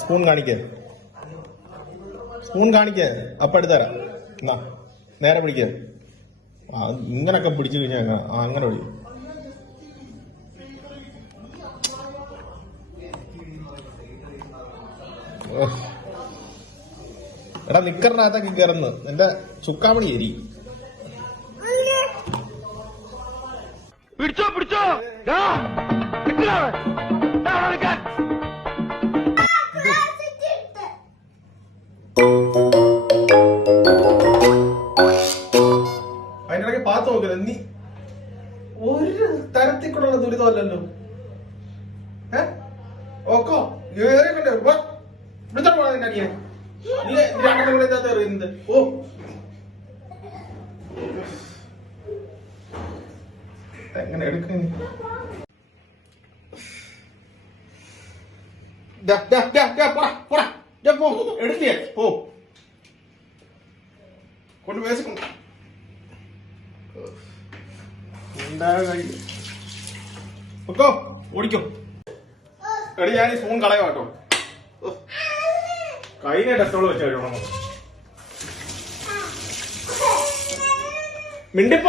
Spoon കാണിക്കേ, spoon കാണിക്കേ, അപ്പം എടുത്തരാം. എന്നാ നേരെ പിടിക്കേ. ആ ഇങ്ങനൊക്കെ പിടിച്ചു കഴിഞ്ഞാൽ അങ്ങനെ പിടിക്കും. എടാ നിക്കറിനകത്തൊക്കെ കയറുന്നു എന്റെ ചുക്കാമണി എരി. പിടിച്ചോ പിടിച്ചോ. അതിനിടയ്ക്ക് പാത്ത് നോക്കുന്നത് നീ ഒരു തരത്തിൽ കൂടെയുള്ള ദുരിതമല്ലല്ലോ. ഓക്കോ വിളിച്ചോ പോകാൻ അനിയെ. നീ രണ്ടെണ്ണം കൂടെ എന്താ അറിയുന്നത്? ഓ എങ്ങനെ എടുക്കുന്നു? എടുത്തിയേ പോ കൊണ്ട് വേസിക്കും. ഓക്കോ ഓടിക്കോ. എടി ഞാൻ ഈ സ്പൂൺ കളയോ കേട്ടോ. കൈനെ ഡെറ്റോള് വെച്ച് കഴിയണം. മിണ്ടിപ്പ